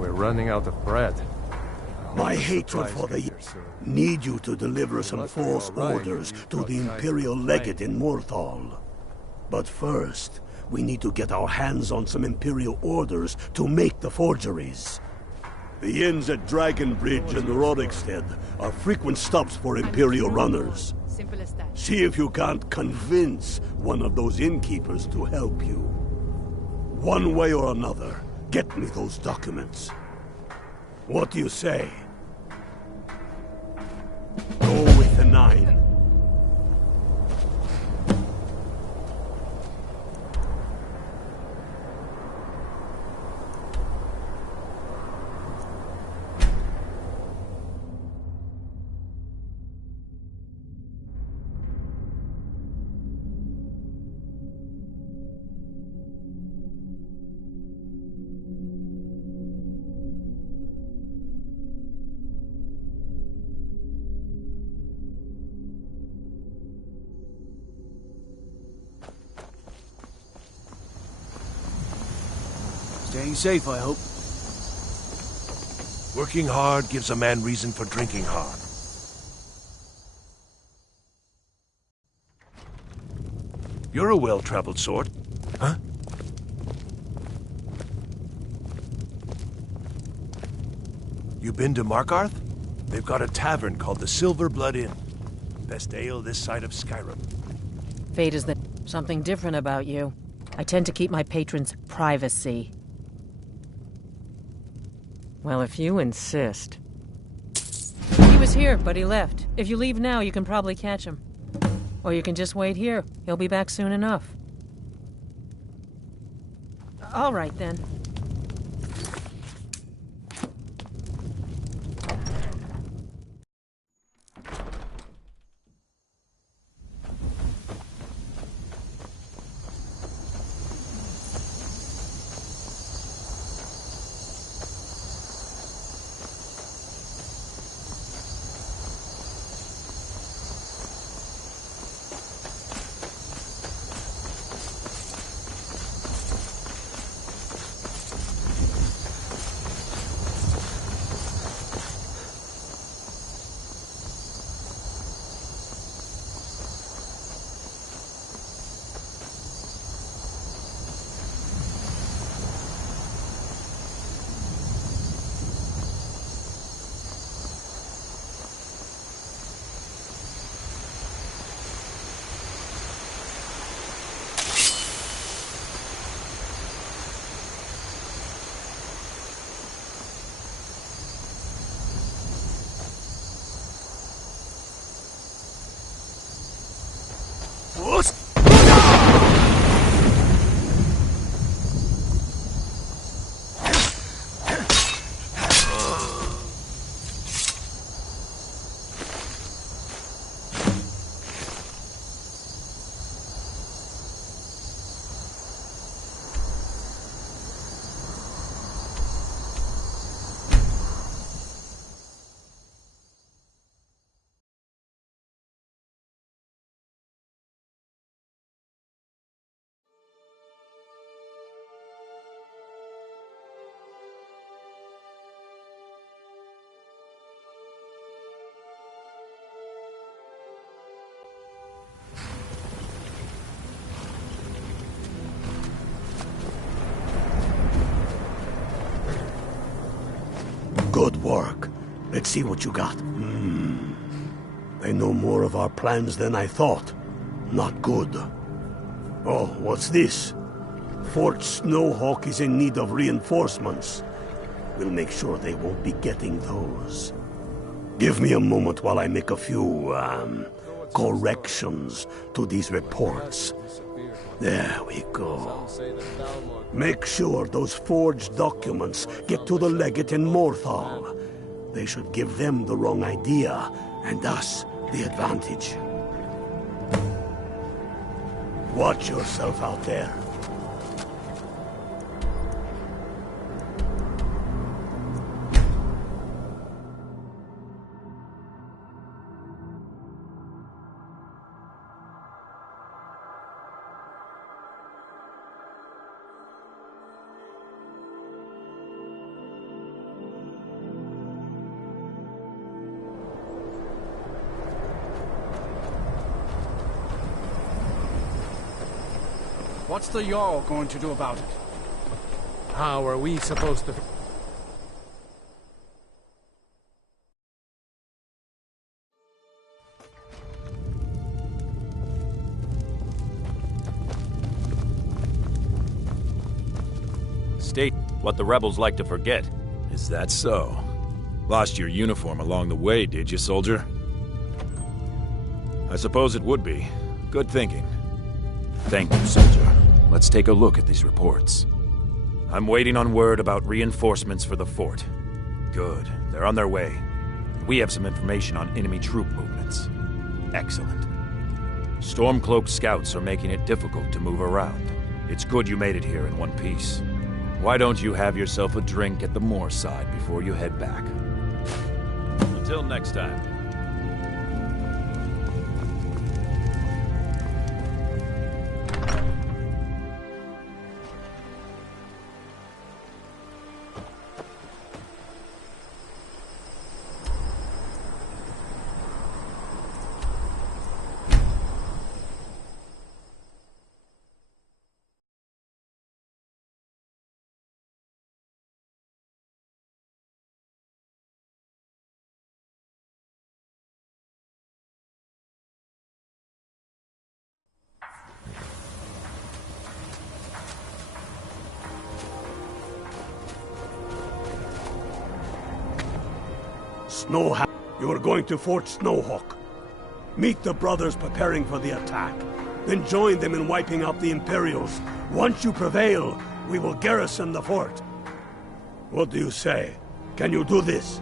We're running out of bread. My hatred for the need you to deliver some false orders to the Imperial Legate in Morthal. But first, we need to get our hands on some Imperial orders to make the forgeries. The inns at Dragon Bridge and Rodikstead are frequent stops for Imperial runners. See if you can't convince one of those innkeepers to help you. One way or another, get me those documents. What do you say? Go with the 9. Staying safe, I hope. Working hard gives a man reason for drinking hard. You're a well-traveled sort, huh? You been to Markarth? They've got a tavern called the Silver Blood Inn. Best ale this side of Skyrim. Fate is something different about you. I tend to keep my patrons' privacy. Well, if you insist. He was here, but he left. If you leave now, you can probably catch him. Or you can just wait here. He'll be back soon enough. All right, then. Good work. Let's see what you got. They know more of our plans than I thought. Not good. Oh, what's this? Fort Snowhawk is in need of reinforcements. We'll make sure they won't be getting those. Give me a moment while I make a few, corrections to these reports. There we go. Make sure those forged documents get to the Legate in Morthal. They should give them the wrong idea, and us the advantage. Watch yourself out there. What's the Jarl going to do about it? How are we supposed to... State what the rebels like to forget. Is that so? Lost your uniform along the way, did you, soldier? I suppose it would be. Good thinking. Thank you, soldier. Let's take a look at these reports. I'm waiting on word about reinforcements for the fort. Good. They're on their way. We have some information on enemy troop movements. Excellent. Stormcloaked scouts are making it difficult to move around. It's good you made it here in one piece. Why don't you have yourself a drink at the moorside before you head back? Until next time. You are going to Fort Snowhawk. Meet the brothers preparing for the attack. Then join them in wiping out the Imperials. Once you prevail, we will garrison the fort. What do you say? Can you do this?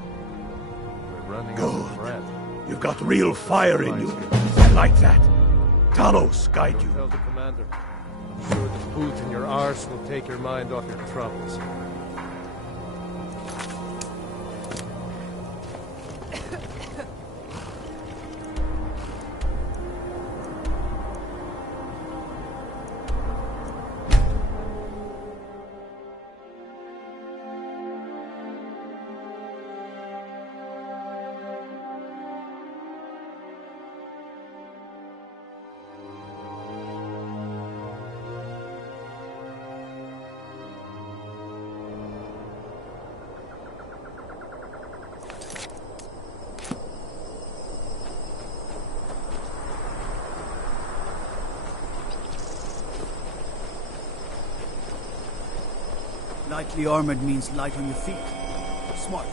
We're running out of Good. breath. You've got real fire in you. I like that. Talos guide you. Tell the commander. I'm sure the boot in your arse will take your mind off your troubles. Lightly armored means light on your feet. Smart.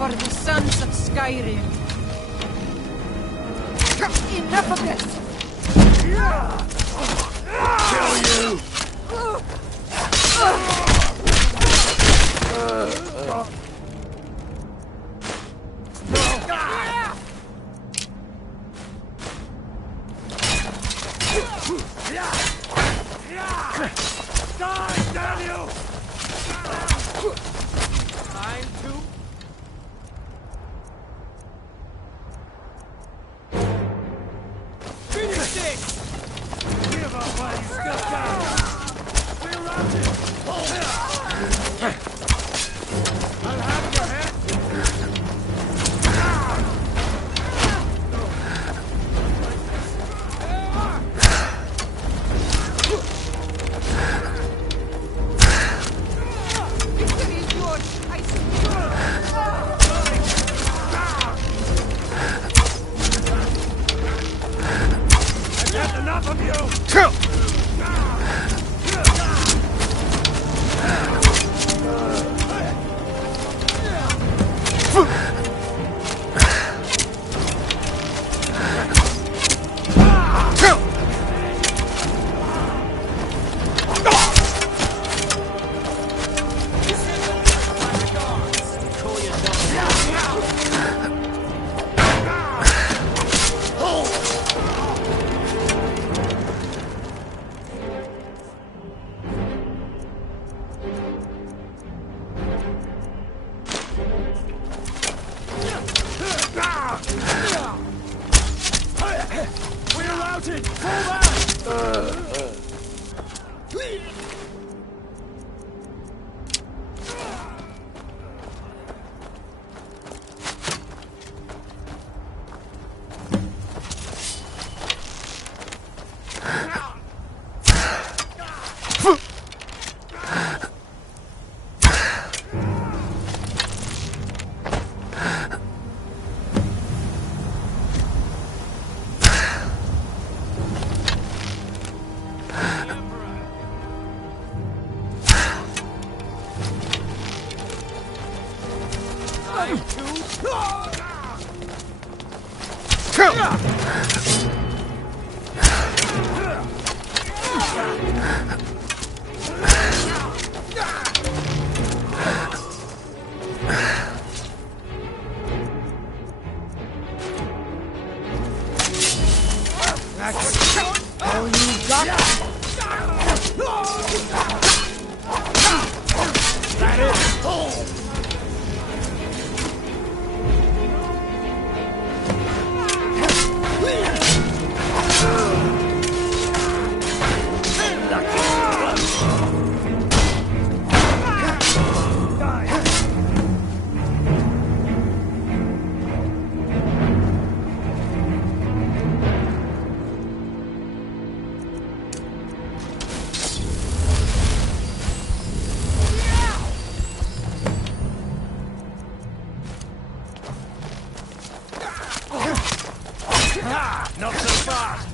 For the sons of Skyrim. Enough of this! Kill you! Die, damn you! Time to... Finish this! Give up while you still can! We're routed! I'll have your head! Victory is yours! I secure! I've had enough of you! We're routed! Fall back! All you got? Not so fast!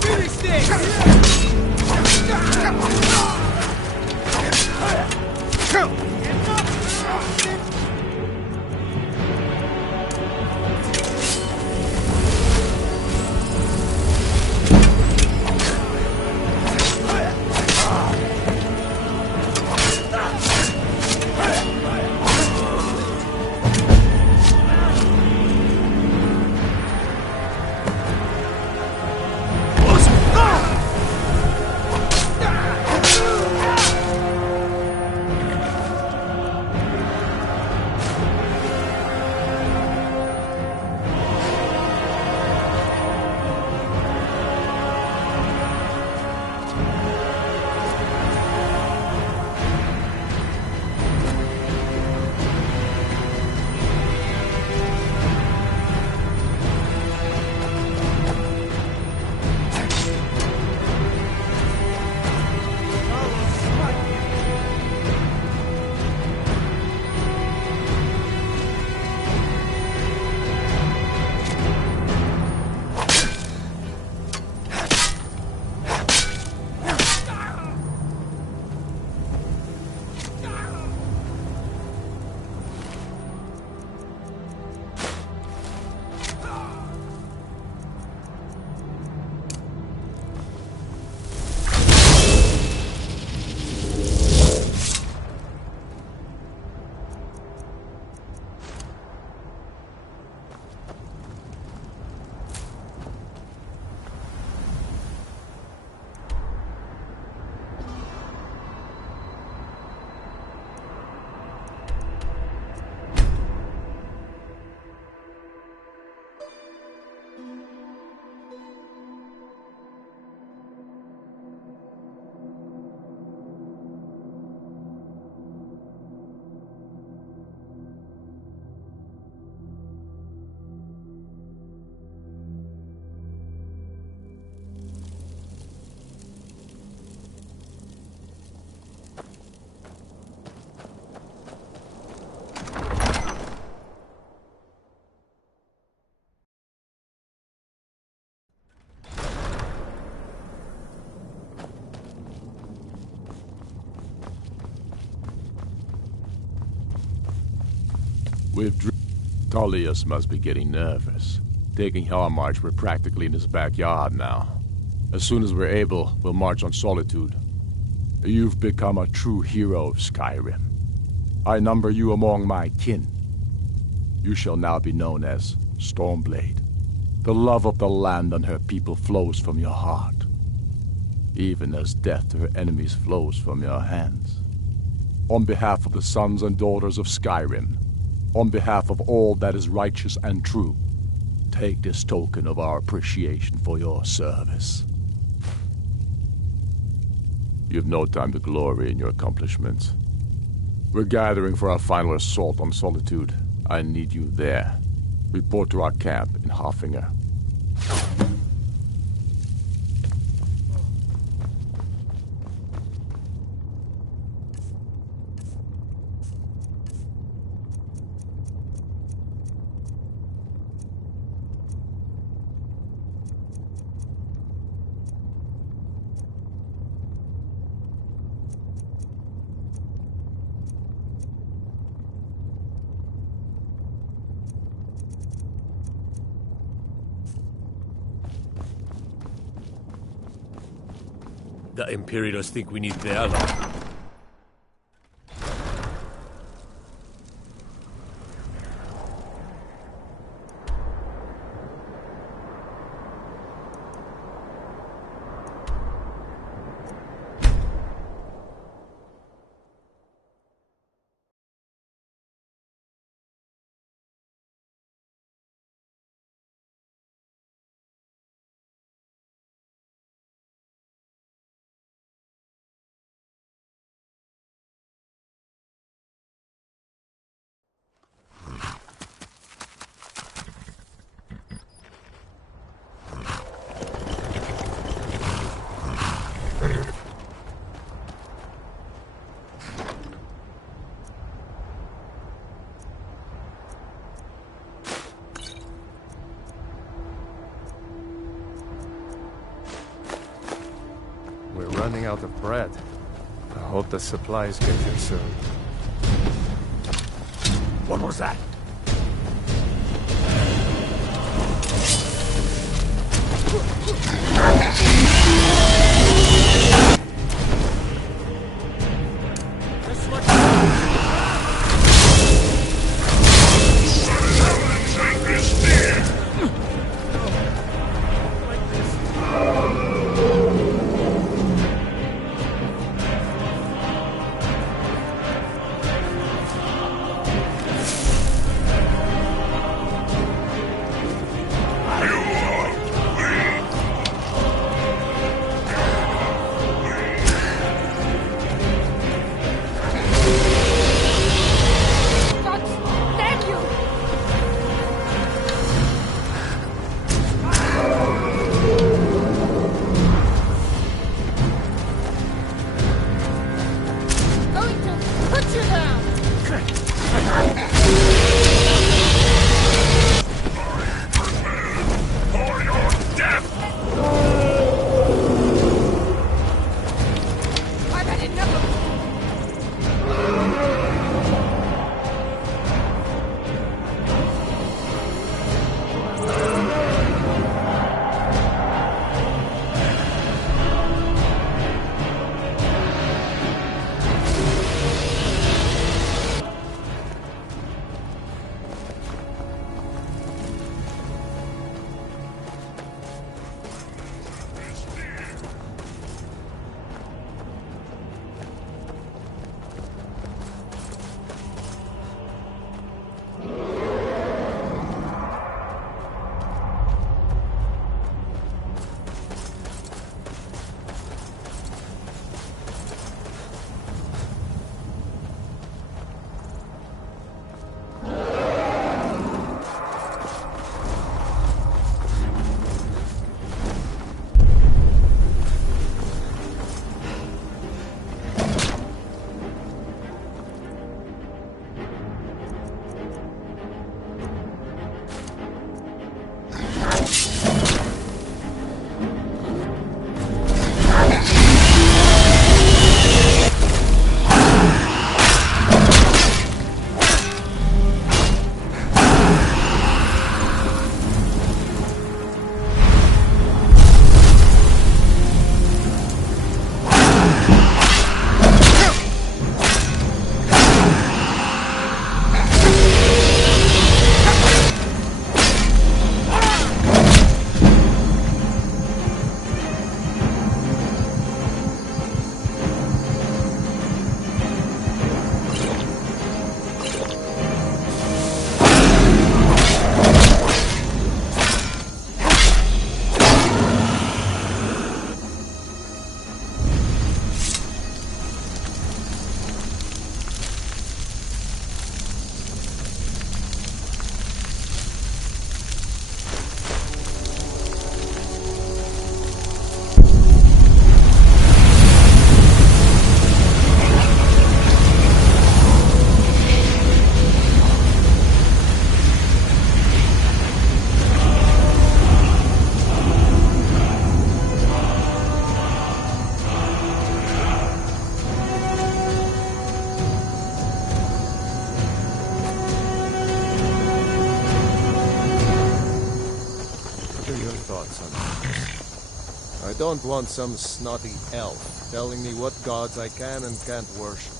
Finish this! Tullius must be getting nervous. Taking our march, we're practically in his backyard now. As soon as we're able, we'll march on Solitude. You've become a true hero of Skyrim. I number you among my kin. You shall now be known as Stormblade. The love of the land and her people flows from your heart, even as death to her enemies flows from your hands. On behalf of the sons and daughters of Skyrim, on behalf of all that is righteous and true, take this token of our appreciation for your service. You've no time to glory in your accomplishments. We're gathering for our final assault on Solitude. I need you there. Report to our camp in Hoffinger. The Imperials think we need their luck. We're running out of bread. I hope the supplies get here soon. What was that? thoughts on it. I don't want some snotty elf telling me what gods I can and can't worship.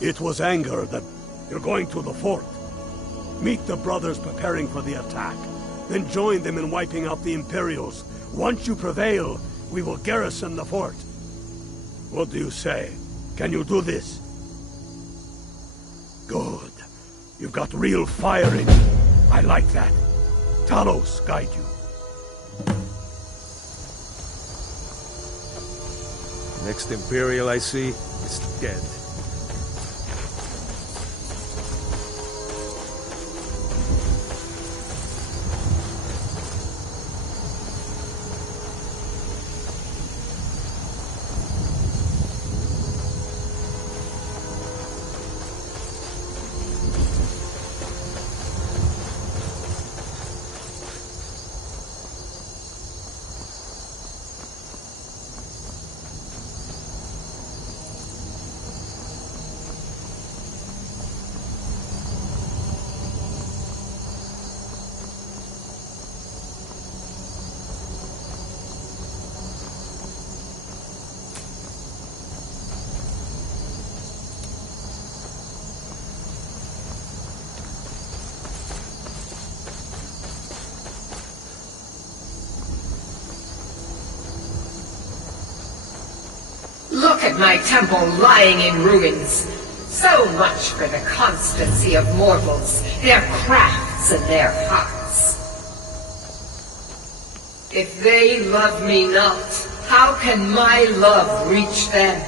It was anger that... You're going to the fort. Meet the brothers preparing for the attack. Then join them in wiping out the Imperials. Once you prevail, we will garrison the fort. What do you say? Can you do this? Good. You've got real fire in you. I like that. Talos guide you. Next Imperial I see is dead. Look at my temple lying in ruins. So much for the constancy of mortals, their crafts and their hearts. If they love me not, how can my love reach them?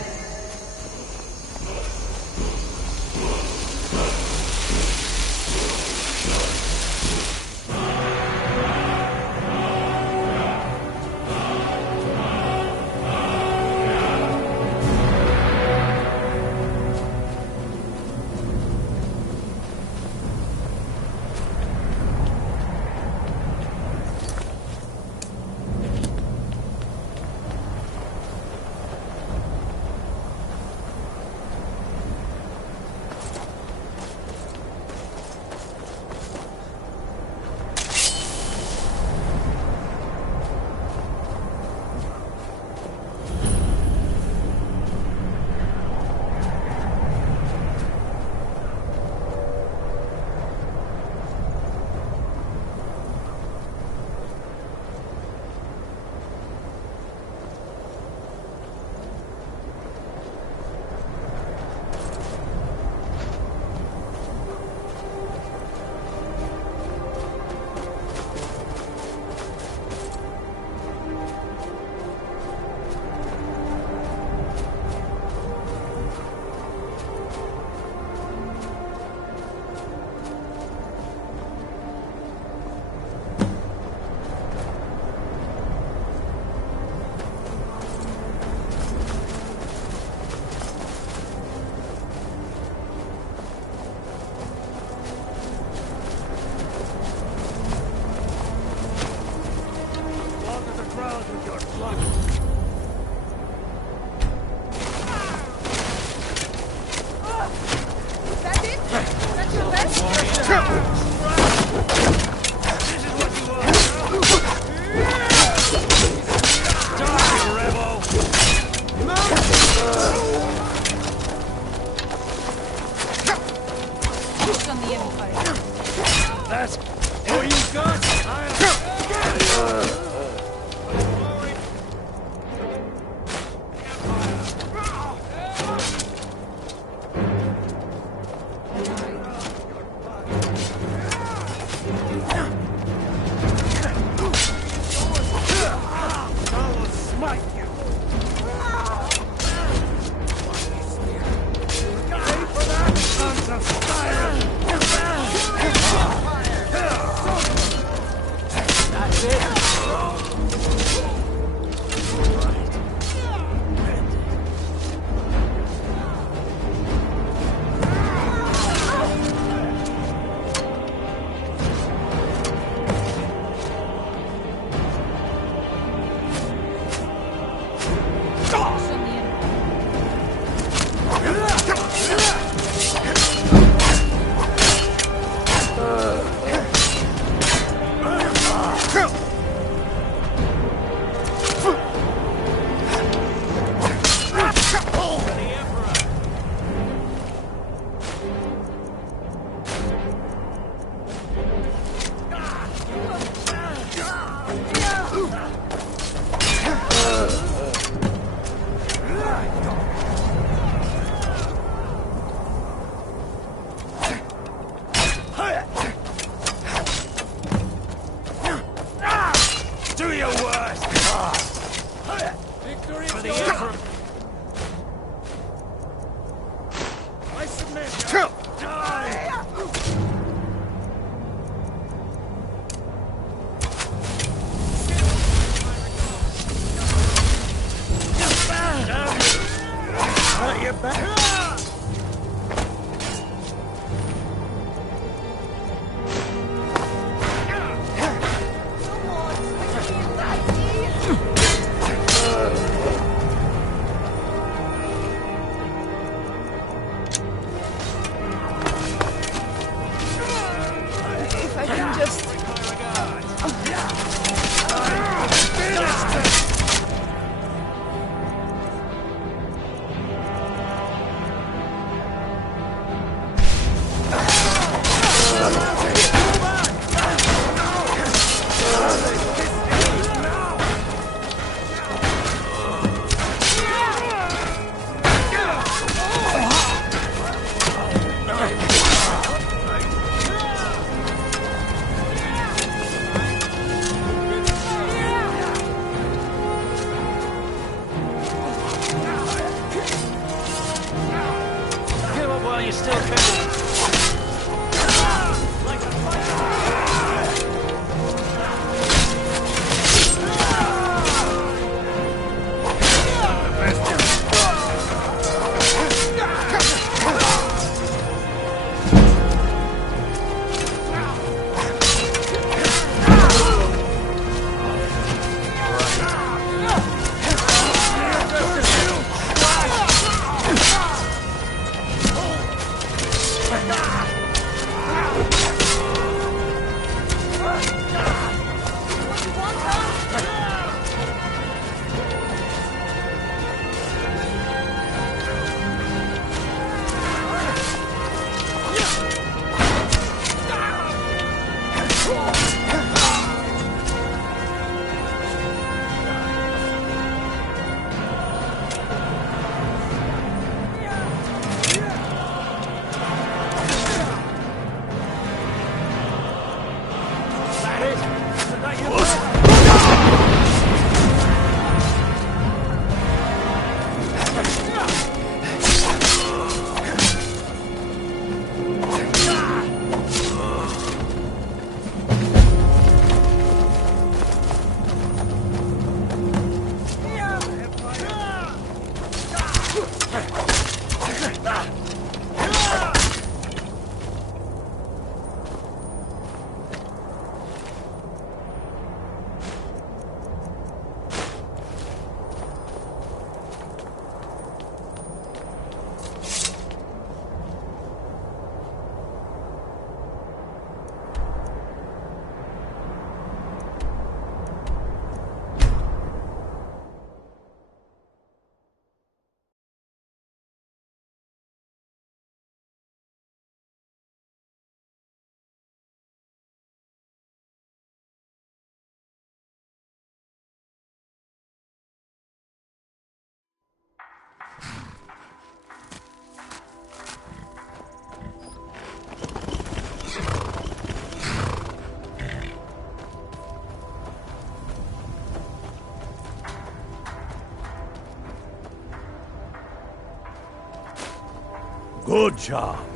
Good job.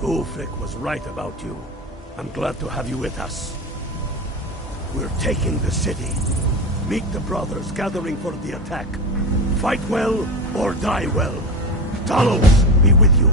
Ulfric was right about you. I'm glad to have you with us. We're taking the city. Meet the brothers gathering for the attack. Fight well or die well. Talos be with you.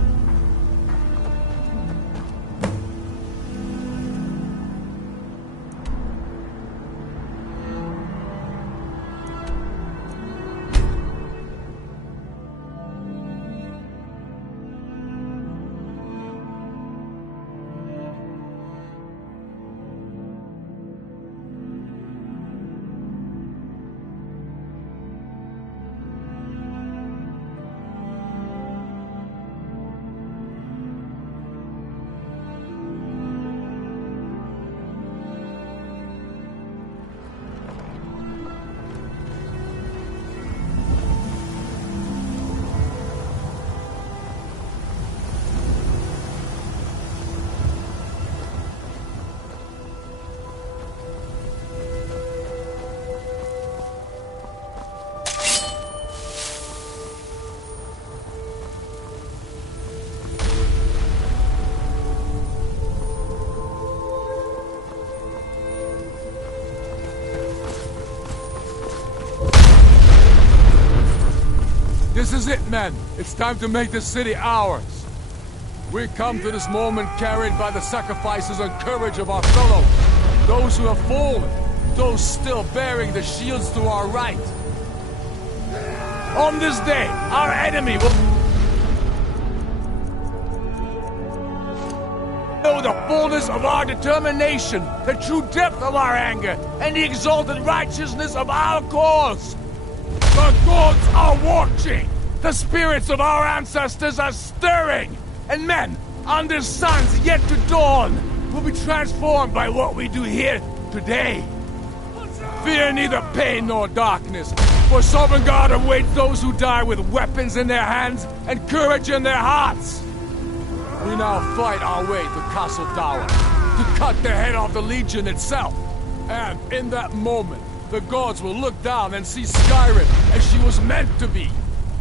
This is it, men. It's time to make the city ours. We come to this moment carried by the sacrifices and courage of our fellows. Those who have fallen. Those still bearing the shields to our right. On this day, our enemy will know the fullness of our determination, the true depth of our anger, and the exalted righteousness of our cause. The gods are watching. The spirits of our ancestors are stirring. And men, under suns yet to dawn, will be transformed by what we do here today. Fear neither pain nor darkness, for Sovereign God awaits those who die with weapons in their hands and courage in their hearts. We now fight our way to Castle Tower, to cut the head off the Legion itself. And in that moment, the gods will look down and see Skyrim as she was meant to be,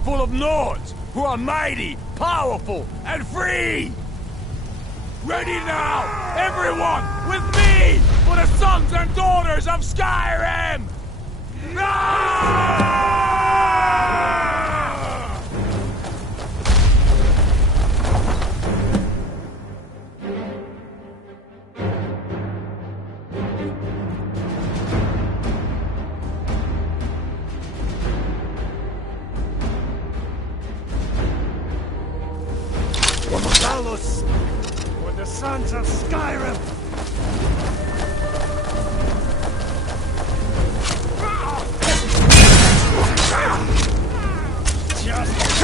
full of Nords who are mighty, powerful, and free! Ready now, everyone, with me, for the sons and daughters of Skyrim! Ah! Morthalos, for the sons of Skyrim! Just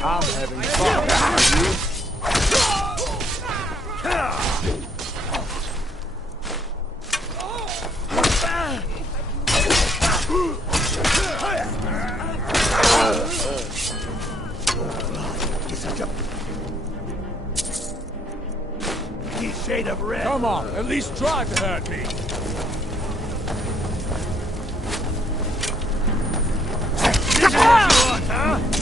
I'm having fun. Are you? shade of red. Come on, at least try to hurt me. This is what you want, huh?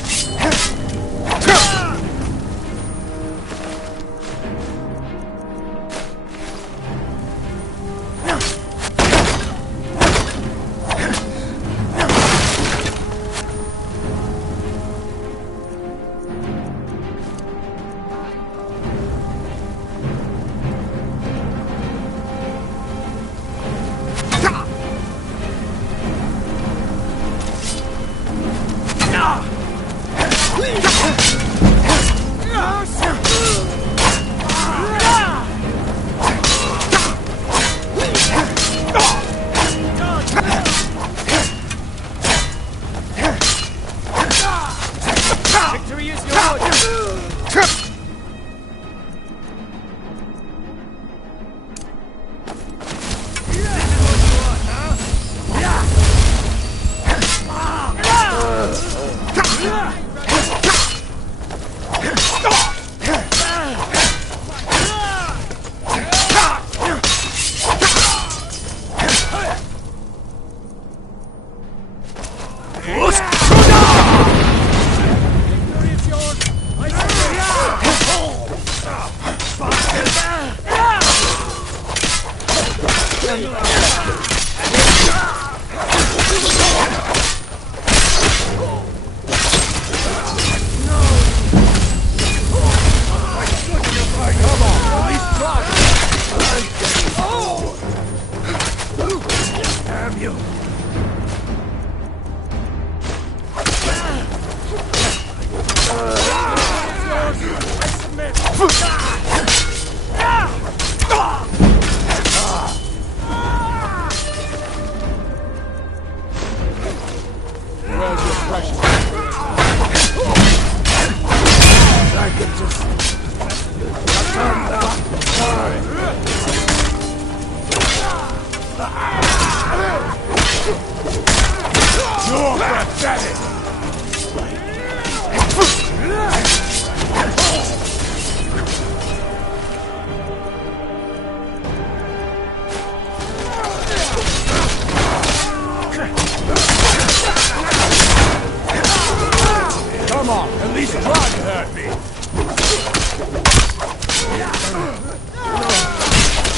least try to hurt me.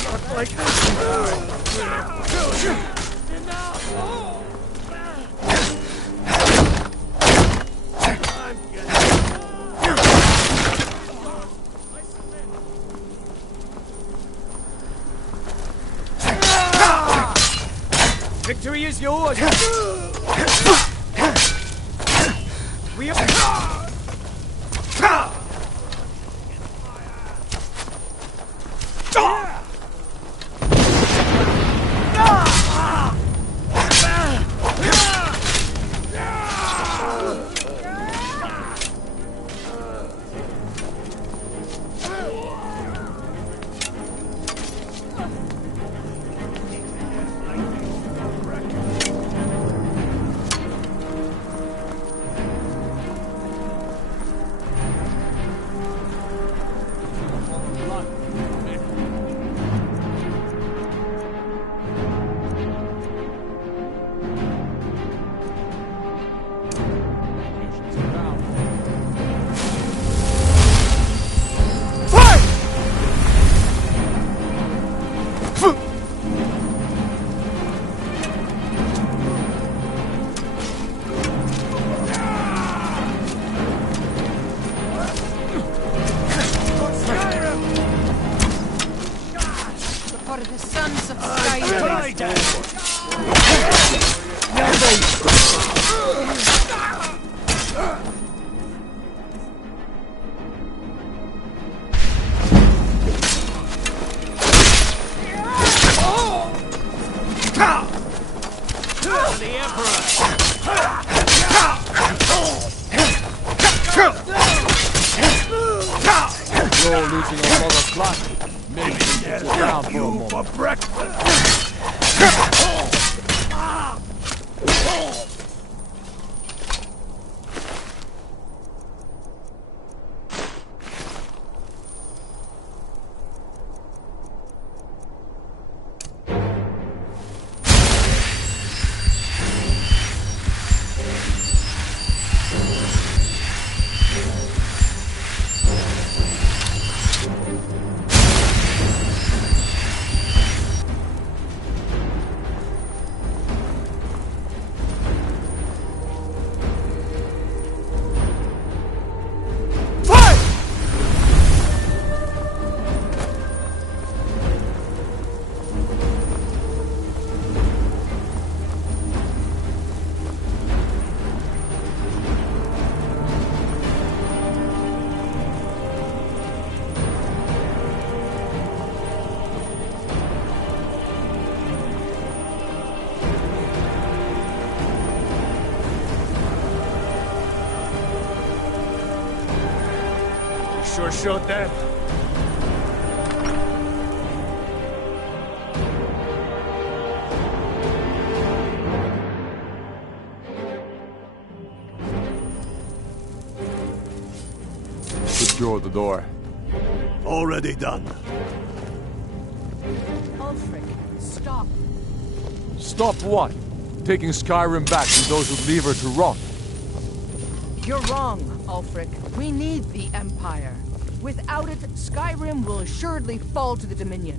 Not like this. Victory is yours! We have... For the sons of Skyrim. The Emperor! You're losing a lot of blood. Maybe you should sit down for a moment. For breakfast. Sure showed them. Secure the door. Already done. Ulfric, stop. Stop what? Taking Skyrim back to those who leave her to rot. You're wrong, Ulfric. We need the Empire. Without it, Skyrim will assuredly fall to the Dominion.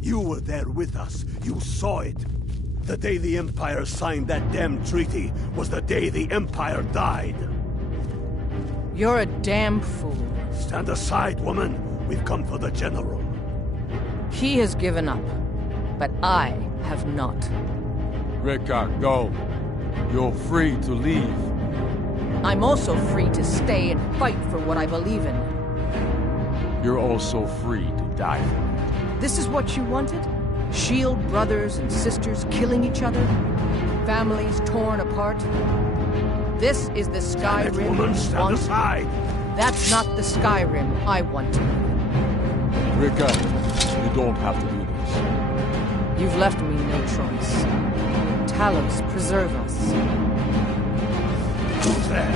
You were there with us. You saw it. The day the Empire signed that damn treaty was the day the Empire died. You're a damn fool. Stand aside, woman. We've come for the General. He has given up, but I have not. Rika, go. You're free to leave. I'm also free to stay and fight for what I believe in. You're also free to die for it. This is what you wanted? Shield brothers and sisters killing each other? Families torn apart? This is the Skyrim woman, you stand want? aside. That's not the Skyrim I want. Rika, you don't have to do this. You've left me no choice. Talos, preserve us. Who's there?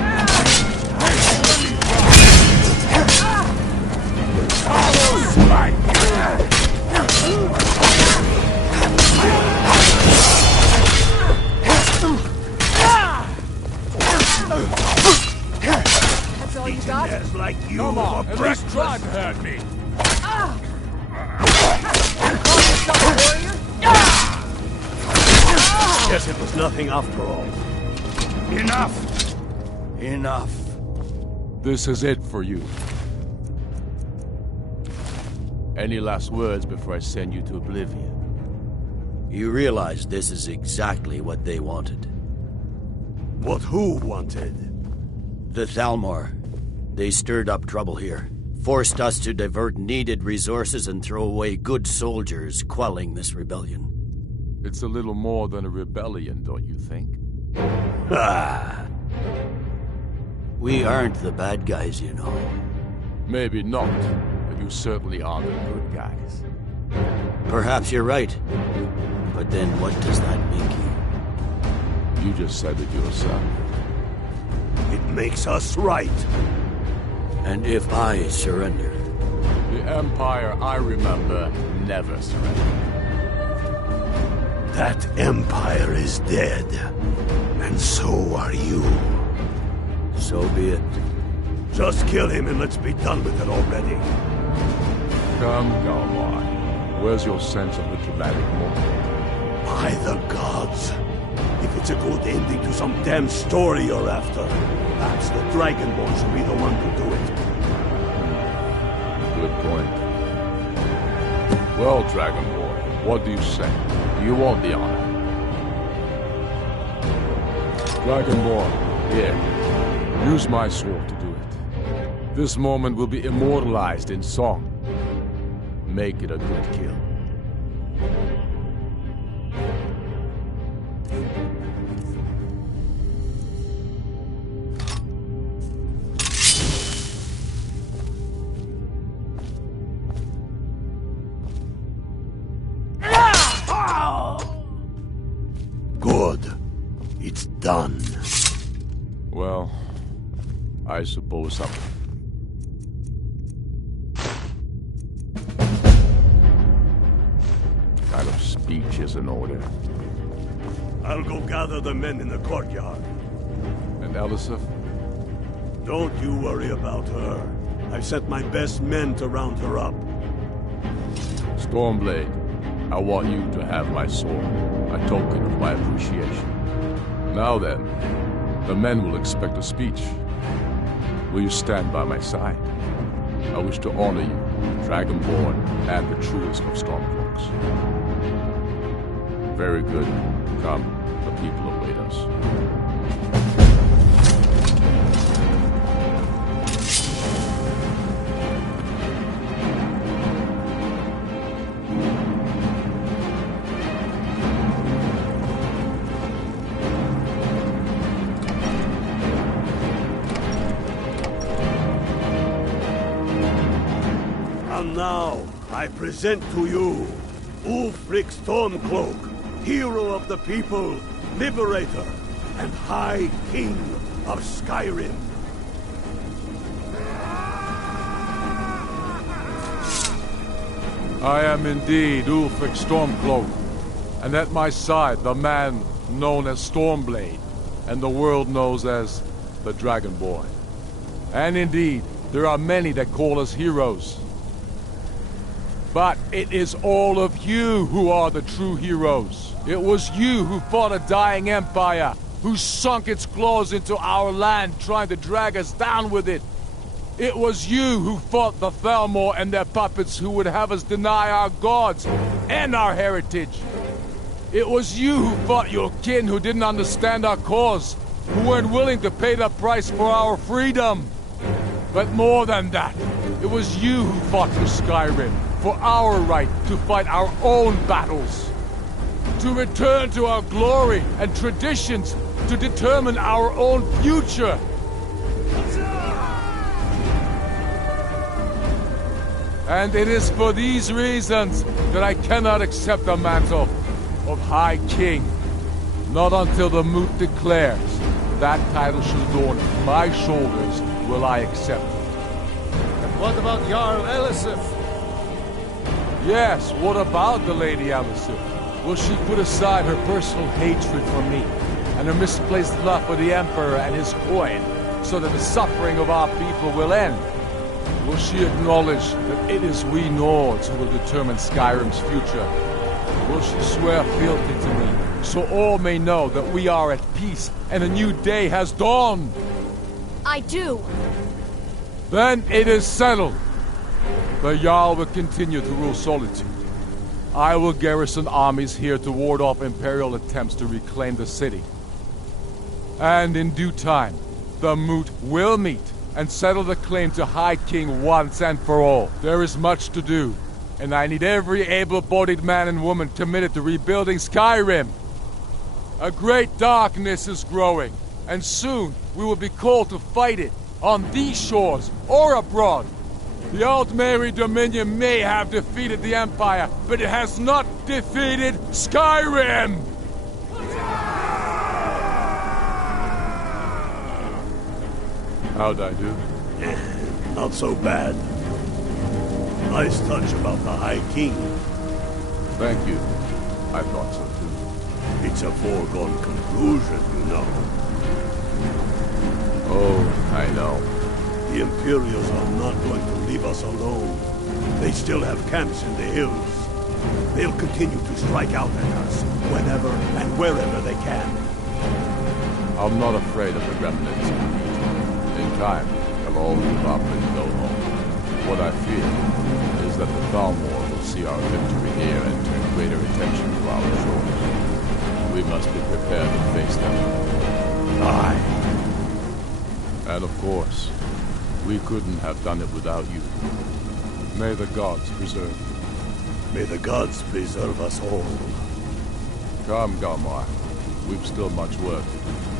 You Come on, for at breakfast! least try to hurt me. Guess it was nothing after all. Enough! Enough. This is it for you. Any last words before I send you to oblivion? You realize this is exactly what they wanted. What who wanted? The Thalmor. They stirred up trouble here. Forced us to divert needed resources and throw away good soldiers, quelling this rebellion. It's a little more than a rebellion, don't you think? Ah! We aren't the bad guys, you know. Maybe not, but you certainly are the good guys. Perhaps you're right. But then what does that make you? You just said it yourself. It makes us right. And if I surrender? The Empire I remember never surrendered. That Empire is dead. And so are you. So be it. Just kill him and let's be done with it already. Come on. Where's your sense of the dramatic moment? By the gods. If it's a good ending to some damn story you're after, perhaps the Dragonborn should be the one to do it. Good point. Well, Dragonborn, what do you say? Do you want the honor? Dragonborn, here. Use my sword to do it. This moment will be immortalized in song. Make it a good kill. Good. It's done. Well, I suppose I'm... kind of speech is in order. I'll go gather the men in the courtyard. And Elisif? Don't you worry about her. I've sent my best men to round her up. Stormblade, I want you to have my sword, a token of my appreciation. Now then, the men will expect a speech. Will you stand by my side? I wish to honor you, Dragonborn, and the truest of Stormcloaks. Very good. Come, the people await us. And now, I present to you Ulfric Stormcloak, hero of the people, liberator, and High King of Skyrim. I am indeed Ulfric Stormcloak, and at my side the man known as Stormblade, and the world knows as the Dragonborn. And indeed, there are many that call us heroes. But it is all of you who are the true heroes. It was you who fought a dying empire, who sunk its claws into our land trying to drag us down with it. It was you who fought the Thalmor and their puppets who would have us deny our gods and our heritage. It was you who fought your kin who didn't understand our cause, who weren't willing to pay the price for our freedom. But more than that, it was you who fought for Skyrim, for our right to fight our own battles, to return to our glory and traditions, to determine our own future. And it is for these reasons that I cannot accept the mantle of High King. Not until the moot declares that title shall adorn my shoulders will I accept it. And what about Jarl Elisif? Yes, what about the Lady Elisif? Will she put aside her personal hatred for me and her misplaced love for the Emperor and his coin so that the suffering of our people will end? Will she acknowledge that it is we Nords who will determine Skyrim's future? Will she swear fealty to me, so all may know that we are at peace and a new day has dawned? I do. Then it is settled. The Jarl will continue to rule Solitude. I will garrison armies here to ward off Imperial attempts to reclaim the city. And in due time, the Moot will meet and settle the claim to High King once and for all. There is much to do, and I need every able-bodied man and woman committed to rebuilding Skyrim. A great darkness is growing, and soon we will be called to fight it, on these shores or abroad. The Altmeri Dominion may have defeated the Empire, but it has not defeated Skyrim! How'd I do? Not so bad. Nice touch about the High King. Thank you. I thought so too. It's a foregone conclusion, you know. Oh, I know. The Imperials are not going to leave us alone. They still have camps in the hills. They'll continue to strike out at us, whenever and wherever they can. I'm not afraid of the remnants. In time, they'll all give up and go home. What I fear is that the Thalmor will see our victory here and turn greater attention to our shores. We must be prepared to face them. Aye. And of course, we couldn't have done it without you. May the gods preserve you. May the gods preserve us all. Come, Galmar. We've still much work to do.